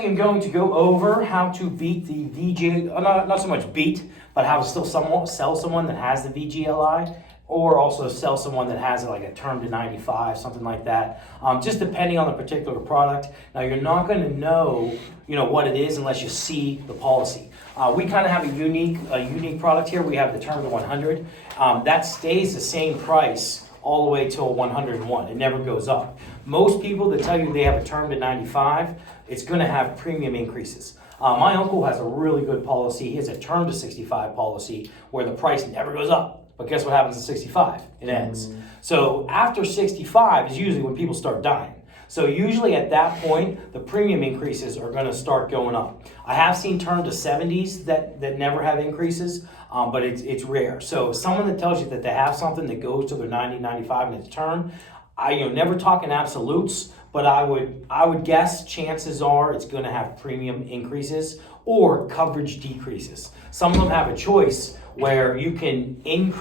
am going to go over how to beat the not so much beat, but how to still sell someone that has the VGLI, or also sell someone that has like a term to 95, something like that, just depending on the particular product. Now, you're not going to know, what it is unless you see the policy. We kind of have a unique product here. We have the term to 100. That stays the same price all the way till 101. It never goes up. Most people that tell you they have a term to 95, it's going to have premium increases. My uncle has a really good policy. He has a term to 65 policy where the price never goes up. But guess what happens at 65? It ends. So after 65 is usually when people start dying. So usually at that point, the premium increases are going to start going up. I have seen term to 70s that never have increases, but it's rare. So someone that tells you that they have something that goes to their 90, 95 and it's term, never talk in absolutes, but I would guess chances are it's going to have premium increases or coverage decreases. Some of them have a choice where you can you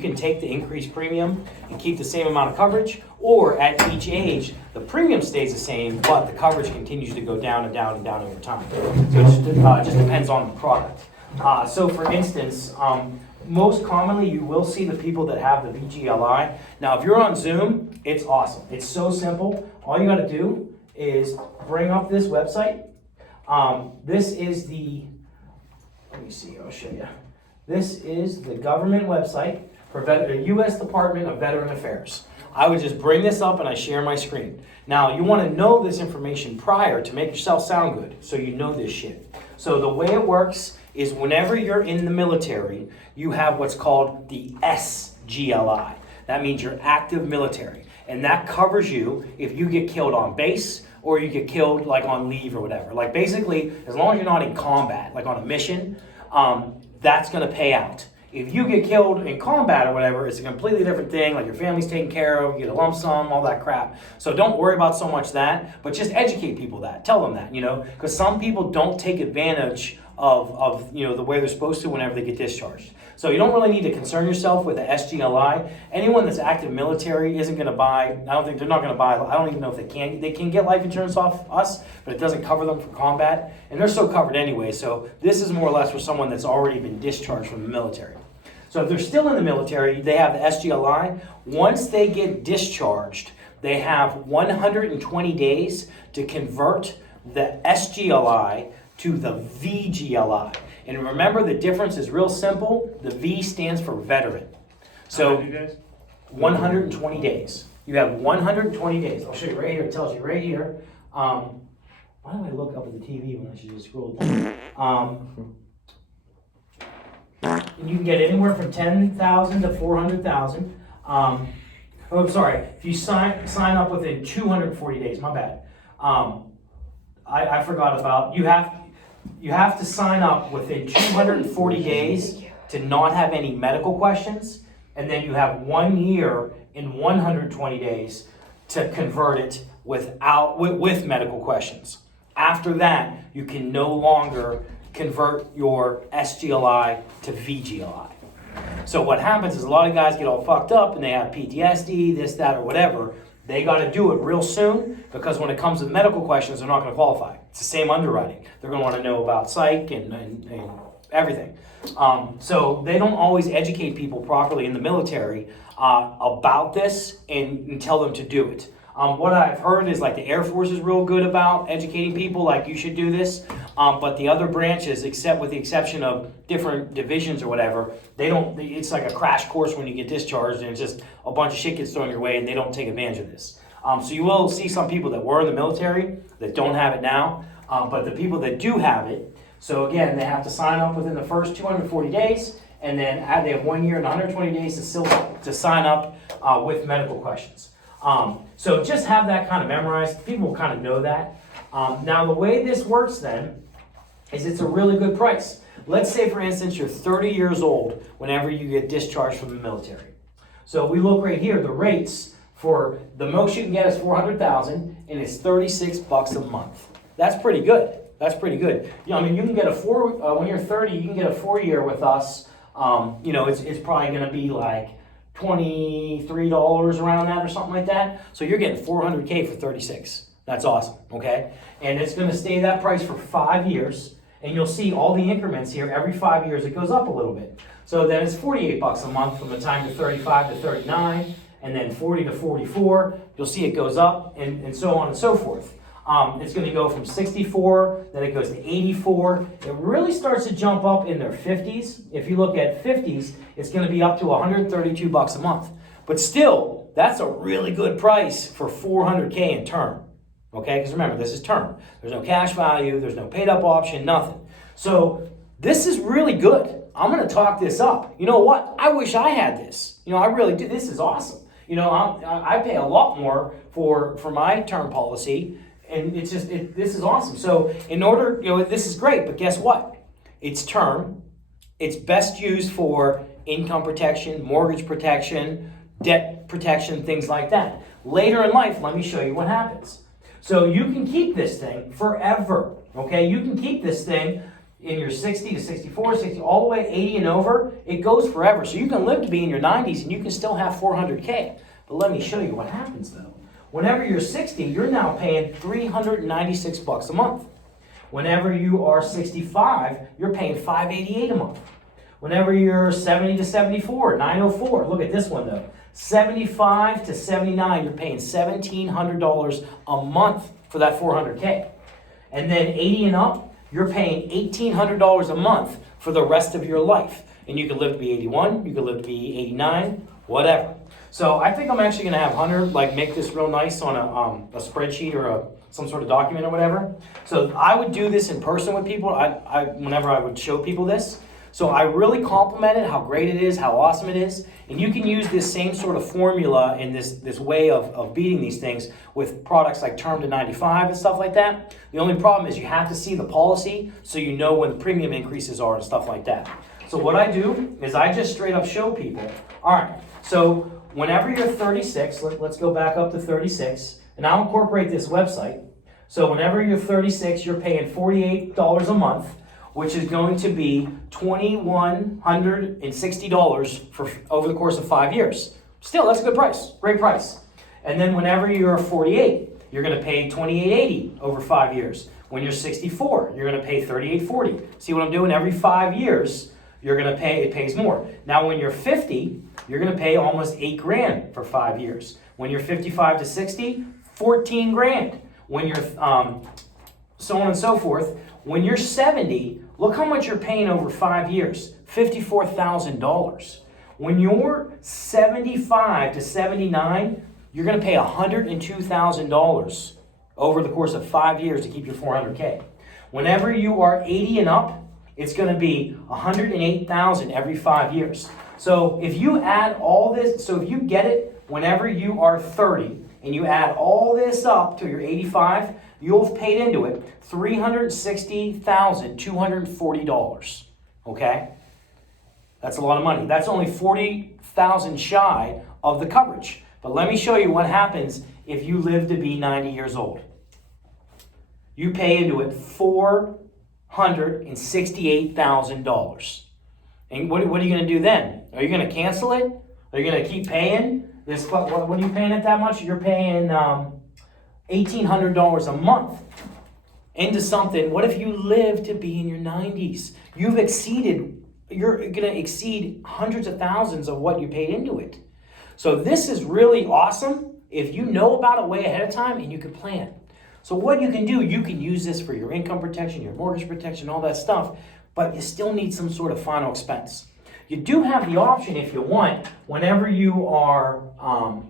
can take the increased premium and keep the same amount of coverage, or at each age, the premium stays the same, but the coverage continues to go down and down and down over time. So it just depends on the product. So for instance, most commonly you will see the people that have the VGLI. Now, if you're on Zoom, it's awesome. It's so simple. All you got to do is bring up this website. This is let me see, I'll show you. This is the government website for the U.S. Department of Veteran Affairs. I would just bring this up and I share my screen. Now, you want to know this information prior to make yourself sound good, so you know this shit. So the way it works is whenever you're in the military, you have what's called the SGLI. That means you're active military. And that covers you if you get killed on base or you get killed like on leave or whatever. Like basically, as long as you're not in combat, like on a mission, that's going to pay out. If you get killed in combat or whatever, it's a completely different thing, like your family's taken care of, you get a lump sum, all that crap. So don't worry about so much that, but just educate people that. Tell them that, because some people don't take advantage of the way they're supposed to whenever they get discharged. So you don't really need to concern yourself with the SGLI. Anyone that's active military isn't going to buy, I don't even know if they can get life insurance off us, but it doesn't cover them for combat. And they're still covered anyway, so this is more or less for someone that's already been discharged from the military. So if they're still in the military, they have the SGLI. Once they get discharged, they have 120 days to convert the SGLI to the VGLI. And remember, the difference is real simple. The V stands for veteran. So 120 days. You have 120 days. I'll show you right here. It tells you right here. Why do I look up at the TV when I should just scroll down? You can get anywhere from 10,000 to 400,000. If you sign up within 240 days, my bad. I forgot about, you have to sign up within 240 days to not have any medical questions, and then you have 1 year in 120 days to convert it with medical questions. After that, you can no longer convert your SGLI to VGLI. So what happens is a lot of guys get all fucked up and they have PTSD, this, that, or whatever. They got to do it real soon, because when it comes to medical questions, they're not going to qualify. It's the same underwriting. They're going to want to know about psych and everything. So they don't always educate people properly in the military about this and tell them to do it. What I've heard is like the Air Force is real good about educating people, like you should do this. But the other branches, except with the exception of different divisions or whatever, they don't. It's like a crash course when you get discharged, and it's just a bunch of shit gets thrown your way, and they don't take advantage of this. So you will see some people that were in the military that don't have it now, but the people that do have it, so again, they have to sign up within the first 240 days, and then they have 1 year and 120 days to sign up with medical questions. So just have that kind of memorized. People kind of know that. Now the way this works then is it's a really good price. Let's say, for instance, you're 30 years old whenever you get discharged from the military. So we look right here, the rates for the most you can get is $400,000, and it's $36 a month. That's pretty good. That's pretty good. You can get when you're 30, you can get a 4-year with us. It's probably going to be like $23 around that or something like that. So you're getting $400K for 36. That's awesome, okay? And it's gonna stay that price for 5 years, and you'll see all the increments here. Every 5 years it goes up a little bit. So then it's 48 bucks a month from the time to 35 to 39, and then 40 to 44. You'll see it goes up, and so on and so forth. It's going to go from 64, then it goes to 84. It really starts to jump up in their 50s. If you look at 50s, it's going to be up to 132 bucks a month. But still, that's a really good price for 400K in term. Okay, because remember, this is term. There's no cash value, there's no paid up option, nothing. So this is really good. I'm going to talk this up. You know what? I wish I had this. I really do. This is awesome. I pay a lot more for my term policy. And it's just, this is awesome. So in order, this is great, but guess what? It's term. It's best used for income protection, mortgage protection, debt protection, things like that. Later in life, let me show you what happens. So you can keep this thing forever, okay? You can keep this thing in your 60 to 64, 60, all the way 80 and over. It goes forever. So you can live to be in your 90s and you can still have 400K. But let me show you what happens though. Whenever you're 60, you're now paying 396 bucks a month. Whenever you are 65, you're paying 588 a month. Whenever you're 70 to 74, 904. Look at this one though. 75 to 79, you're paying $1,700 a month for that 400K. And then 80 and up, you're paying $1,800 a month for the rest of your life. And you could live to be 81, you could live to be 89, whatever. So I think I'm actually going to have Hunter make this real nice on a spreadsheet or some sort of document or whatever. So I would do this in person with people. Whenever I would show people this. So I really complimented how great it is, how awesome it is. And you can use this same sort of formula and this way of beating these things with products like Term to 95 and stuff like that. The only problem is you have to see the policy so you know when the premium increases are and stuff like that. So what I do is I just straight up show people, all right, so whenever you're 36, let's go back up to 36, and I'll incorporate this website. So whenever you're 36, you're paying $48 a month, which is going to be $2,160 for over the course of 5 years. Still, that's a good price, great price. And then whenever you're 48, you're going to pay $2,880 over 5 years. When you're 64, you're going to pay $3,840. See what I'm doing? Every 5 years, you're going to pay, it pays more. Now, when you're 50, you're going to pay almost $8,000 for 5 years. When you're 55 to 60, 14 grand. When you're, so on and so forth. When you're 70, look how much you're paying over 5 years, $54,000. When you're 75 to 79, you're going to pay $102,000 over the course of 5 years to keep your 400K. Whenever you are 80 and up, it's going to be $108,000 every 5 years. So if you add all this, so if you get it whenever you are 30 and you add all this up to your 85, you'll have paid into it $360,240. Okay? That's a lot of money. That's only $40,000 shy of the coverage. But let me show you what happens if you live to be 90 years old. You pay into it $468,000. And what are you going to do then? Are you going to cancel it? Are you going to keep paying this? What are you paying it that much? You're paying $1,800 a month into something. What if you live to be in your 90s? You're going to exceed hundreds of thousands of what you paid into it. So this is really awesome if you know about it way ahead of time and you can plan. So what you can do, you can use this for your income protection, your mortgage protection, all that stuff, but you still need some sort of final expense. You do have the option if you want, whenever you are, I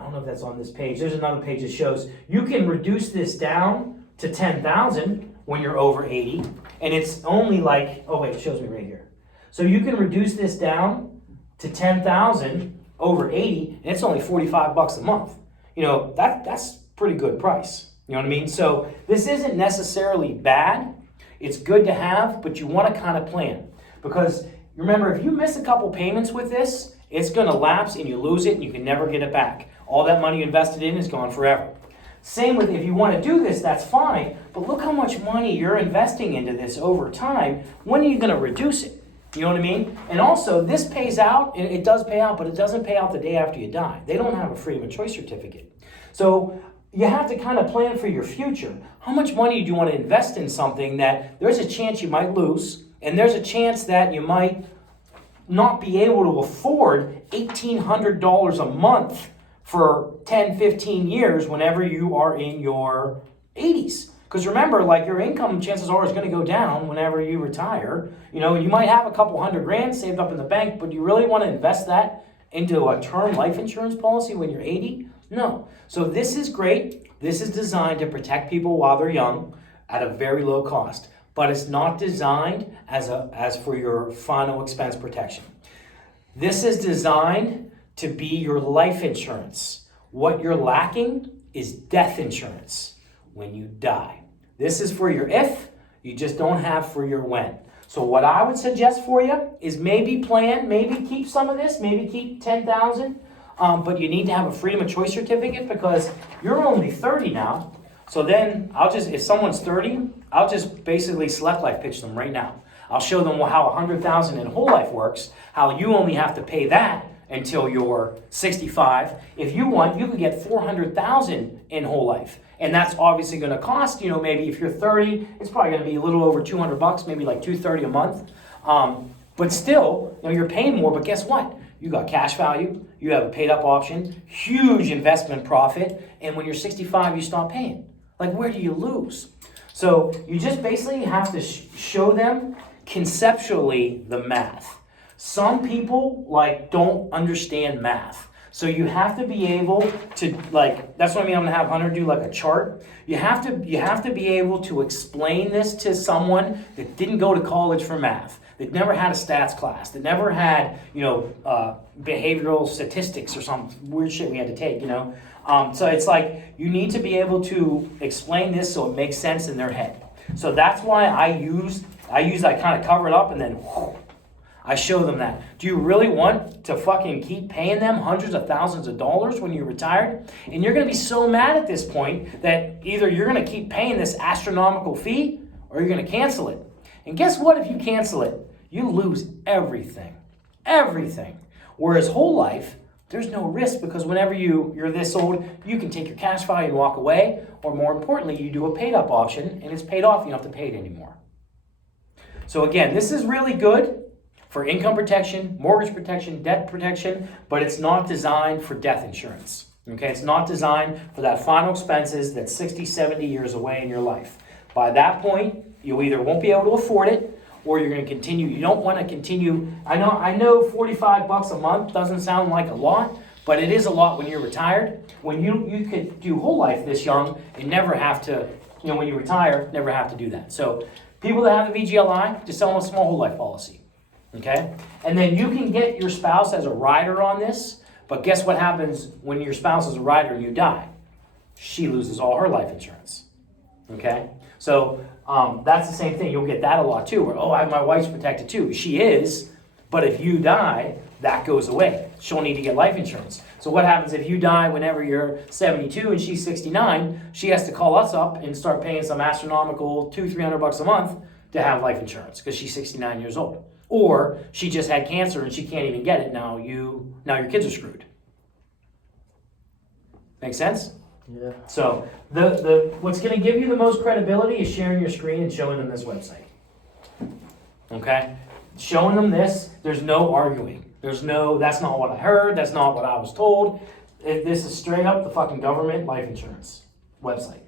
don't know if that's on this page, there's another page that shows, you can reduce this down to $10,000 when you're over 80, and it's only like, oh wait, it shows me right here. So you can reduce this down to $10,000 over 80, and it's only 45 bucks a month. That's pretty good price. You know what I mean? So this isn't necessarily bad. It's good to have, but you want to kind of plan. Because remember, if you miss a couple payments with this, it's going to lapse and you lose it and you can never get it back. All that money you invested in is gone forever. Same with if you want to do this, that's fine. But look how much money you're investing into this over time. When are you going to reduce it? You know what I mean? And also, this pays out, it does pay out, but it doesn't pay out the day after you die. They don't have a freedom of choice certificate. So you have to kind of plan for your future. How much money do you want to invest in something that there's a chance you might lose, and there's a chance that you might not be able to afford $1,800 a month for 10, 15 years whenever you are in your 80s. Because remember, like, your income chances are is going to go down whenever you retire. You know, you might have a couple $100,000 saved up in the bank, but do you really want to invest that into a term life insurance policy when you're 80? No. So this is great. This is designed to protect people while they're young at a very low cost, but it's not designed as for your final expense protection. This is designed to be your life insurance. What you're lacking is death insurance when you die. This is for your if, you just don't have for your when. So what I would suggest for you is maybe keep some of this, maybe keep 10,000, but you need to have a freedom of choice certificate because you're only 30 now. So then if someone's 30, I'll just basically select life pitch them right now. I'll show them how 100,000 in whole life works, how you only have to pay that until you're 65. If you want, you could get 400,000 in whole life. And that's obviously going to cost, maybe if you're 30, it's probably going to be a little over $200, maybe like $230 a month. But still, you're paying more, but guess what? You got cash value, you have a paid up option, huge investment profit, and when you're 65, you stop paying. Like, where do you lose? So you just basically have to show them conceptually the math. Some people don't understand math. So you have to be able to, that's what I mean. I'm gonna have Hunter do a chart. You have to be able to explain this to someone that didn't go to college for math, that never had a stats class, that never had, behavioral statistics or some weird shit we had to take, So it's you need to be able to explain this so it makes sense in their head. So that's why I kind of cover it up and then I show them that. Do you really want to fucking keep paying them hundreds of thousands of dollars when you're retired? And you're going to be so mad at this point that either you're going to keep paying this astronomical fee or you're going to cancel it. And guess what? If you cancel it, you lose everything. Everything. Whereas whole life, there's no risk because whenever you're this old, you can take your cash value and walk away. Or more importantly, you do a paid up option and it's paid off. You don't have to pay it anymore. So again, this is really good for income protection, mortgage protection, debt protection, but it's not designed for death insurance. Okay, it's not designed for that final expenses that's 60, 70 years away in your life. By that point, you either won't be able to afford it or you're going to continue. You don't want to continue. I know $45 a month doesn't sound like a lot, but it is a lot when you're retired. When you could do whole life this young and never have to, when you retire, never have to do that. So people that have the VGLI, just sell them a small whole life policy. Okay? And then you can get your spouse as a rider on this, but guess what happens when your spouse is a rider and you die? She loses all her life insurance. Okay? So that's the same thing. You'll get that a lot too, where, my wife's protected too. She is, but if you die, that goes away. She'll need to get life insurance. So what happens if you die whenever you're 72 and she's 69? She has to call us up and start paying some astronomical $200-300 a month to have life insurance because she's 69 years old. Or she just had cancer and she can't even get it. Now your kids are screwed. Make sense? Yeah. So what's going to give you the most credibility is sharing your screen and showing them this website. Okay? Showing them this, there's no arguing. There's no, that's not what I heard, that's not what I was told. This is straight up the fucking government life insurance website.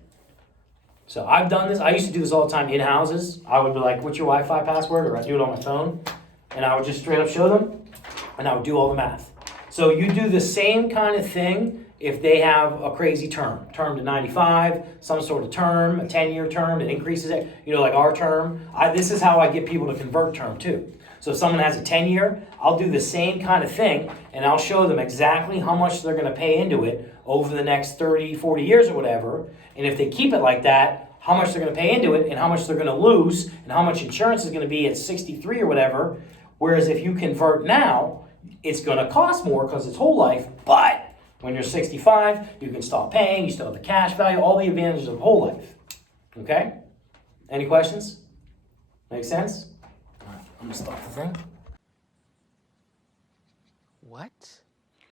So I've done this. I used to do this all the time in houses. I would be like, what's your Wi-Fi password? Or I'd do it on my phone. And I would just straight up show them. And I would do all the math. So you do the same kind of thing if they have a crazy term to 95, some sort of term, a 10-year term that increases it. Like our term. This is how I get people to convert term too. So if someone has a 10-year, I'll do the same kind of thing. And I'll show them exactly how much they're going to pay into it over the next 30, 40 years or whatever. And if they keep it like that, how much they're going to pay into it and how much they're going to lose and how much insurance is going to be at 63 or whatever. Whereas if you convert now, it's going to cost more because it's whole life. But when you're 65, you can stop paying. You still have the cash value, all the advantages of whole life. Okay? Any questions? Make sense? All right, I'm going to stop the thing. What?